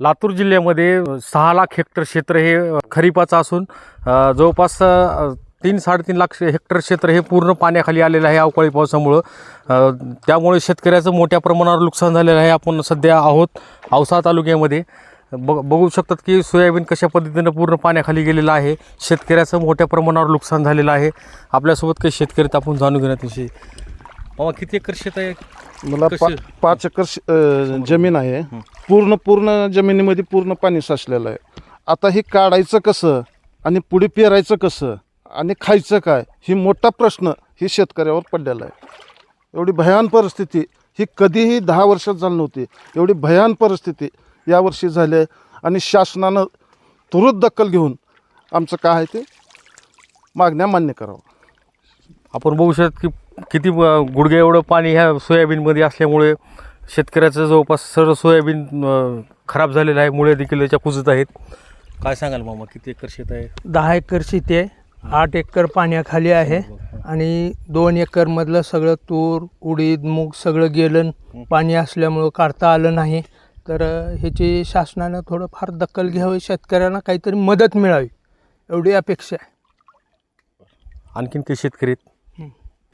लातूर जिल्ह्यामध्ये सहा लाख हेक्टर क्षेत्र हे खरीपाचं असून जवळपास तीन साडेतीन लाख हेक्टर क्षेत्र हे पूर्ण पाण्याखाली आलेलं आहे अवकाळी पावसामुळं. त्यामुळे शेतकऱ्याचं मोठ्या प्रमाणावर नुकसान झालेलं आहे आपण सध्या आहोत औसा तालुक्यामध्ये. बघ बघू शकतात की सोयाबीन कशा पद्धतीनं पूर्ण पाण्याखाली गेलेलं आहे. शेतकऱ्याचं मोठ्या प्रमाणावर नुकसान झालेलं आहे. आपल्यासोबत काही शेतकरी आपण जाणून घेण्यात विषयी बाबा किती एकर शेत आहे? मला पा कशी? पाच एकर श- अ, जमीन आहे. पूर्ण पूर्ण जमिनीमध्ये पूर्ण पाणी साचलेलं आहे. आता हे काढायचं कसं? आणि पुढे पेरायचं कसं? आणि खायचं काय? ही मोठा प्रश्न ही शेतकऱ्यावर पडलेला आहे. एवढी भयान परिस्थिती. ही कधीही दहा वर्षात झाली नव्हती. एवढी भयान परिस्थिती यावर्षी झाली आहे. आणि शासनानं तुरंत दखल घेऊन आमचं काय आहे ते मागण्या मान्य करावं. आपण बघू शकतो की किती अ, गुडघे एवढं पाणी ह्या सोयाबीनमध्ये असल्यामुळे शेतकऱ्याचं जवळपास सर्व सोयाबीन खराब झालेलं आहे. मुळे देखील याच्या कुजत आहेत. काय सांगाल मामा? किती एकर शेत आहे? दहा एकर शेती आहे. आठ एकर पाण्याखाली आहे. आणि दोन एकरमधलं सगळं तूर उडीद मूग सगळं गेलं पाणी असल्यामुळं काढता आलं नाही. तर ह्याची शासनानं थोडं फार दखल घ्यावी शेतकऱ्यांना काहीतरी मदत मिळावी एवढी अपेक्षा आहे. आणखीन काही शेतकरी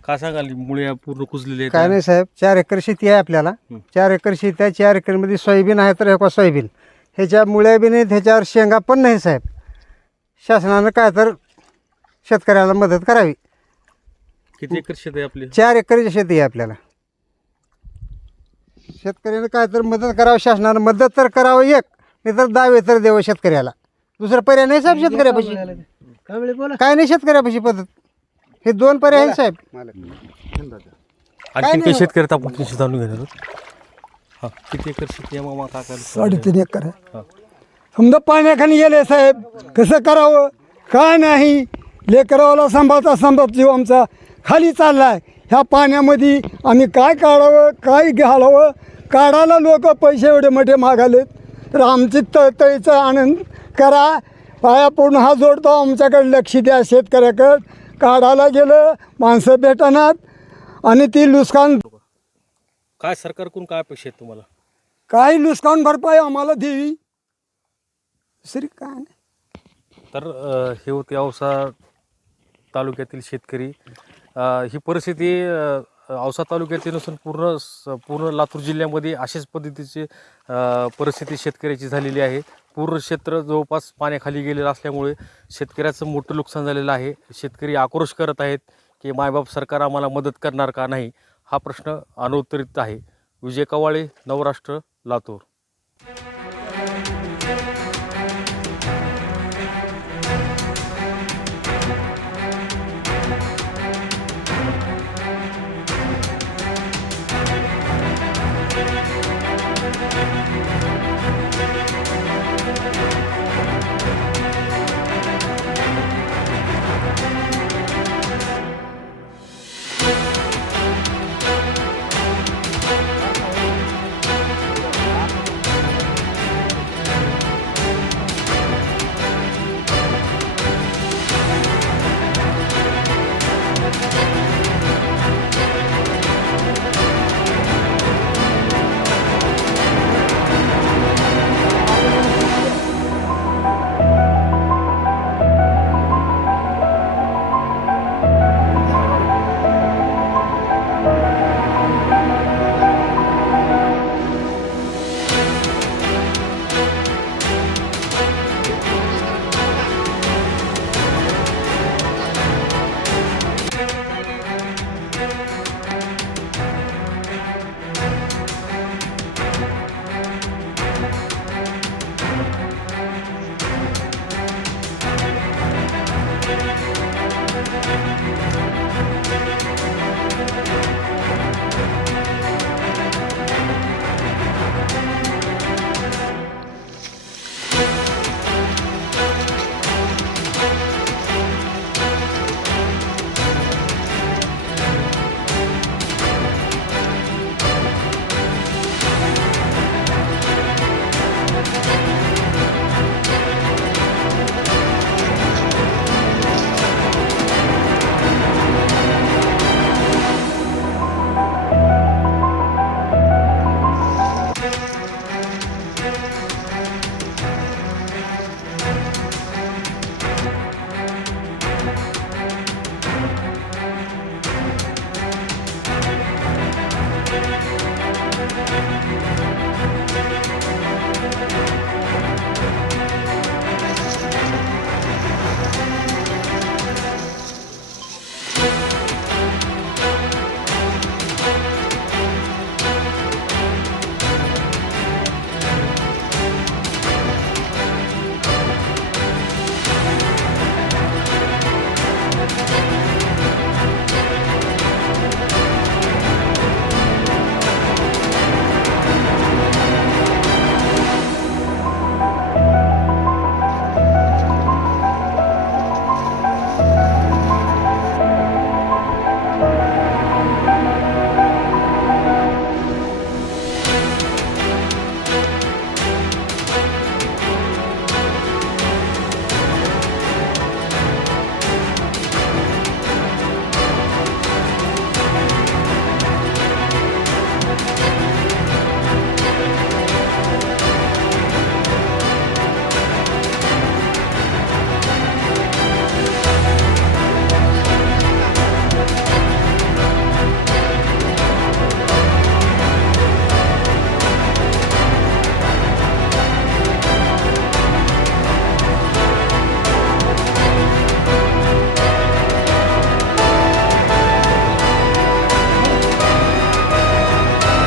हं. काय सांगाल मुळे पूर्ण कुजलेले काय नाही साहेब चार एकर शेती आहे आपल्याला. हं. चार एकर शेती आहे चार एकरमध्ये सोयाबीन आहे तर एक सोयाबीन. ह्याच्या मुळ्या बी नाहीत ह्याच्यावर शेंगा पण नाही साहेब. शासनानं काय तर शेतकऱ्याला मदत करावी. किती एकर शेत आहे आपले? चार एकरची शेती आहे आपल्याला. शेतकऱ्यानं काय तर मदत करावं शासनानं मदत तर करावं एक नाही तर दावे तर द्यावं शेतकऱ्याला. दुसरा पर्याय नाही साहेब शेतकऱ्यापाशी. काय नाही शेतकऱ्यापाशी पद्धत. हे दोन पर्याय आहेत साहेब. आणखीन काही शेतकरी आपण? त्यांची जाणून घेणार आहोत? हां किती एकर शेती आहे मामा काय काय साडेतीन एकर आहे. हां. समजा पाण्याखाली गेले साहेब कसं करावं? काय नाही? लेकरावाला सांभाळता सांभाळत जीव आमचा खाली चाललाय. ह्या पाण्यामध्ये आम्ही काय काढावं काय घालावं? काढायला लोक पैसे एवढे मोठे मागालेत. तर आमची तळतळीचा आनंद करा. पाया पूर्ण हा जोडतो. आमच्याकडे लक्ष द्या शेतकऱ्याकडं. काढायला गेलं माणसं भेटणार आणि ती नुकसान काय सरकारकडून काय अपेक्षा आहेत तुम्हाला? काही नुकसान भरपाई आम्हाला द्यावी. दुसरी काय नाही. तर अ, हे होते औसा तालुक्यातील शेतकरी. अ, ही परिस्थिती अ, औसा तालुक्यातील नसून पूर्ण स- पूर्ण लातूर जिल्ह्यामध्ये अशाच पद्धतीची अ, परिस्थिती शेतकऱ्याची झालेली आहे. पूर्ण क्षेत्र जवळपास पाण्याखाली गेलेलं असल्यामुळे शेतकऱ्याचं मोठं नुकसान झालेलं आहे. शेतकरी आक्रोश करत आहेत की मायबाप सरकार आम्हाला मदत करणार का नाही हा प्रश्न अनुत्तरित आहे. विजय कवाळे नवराष्ट्र लातूर.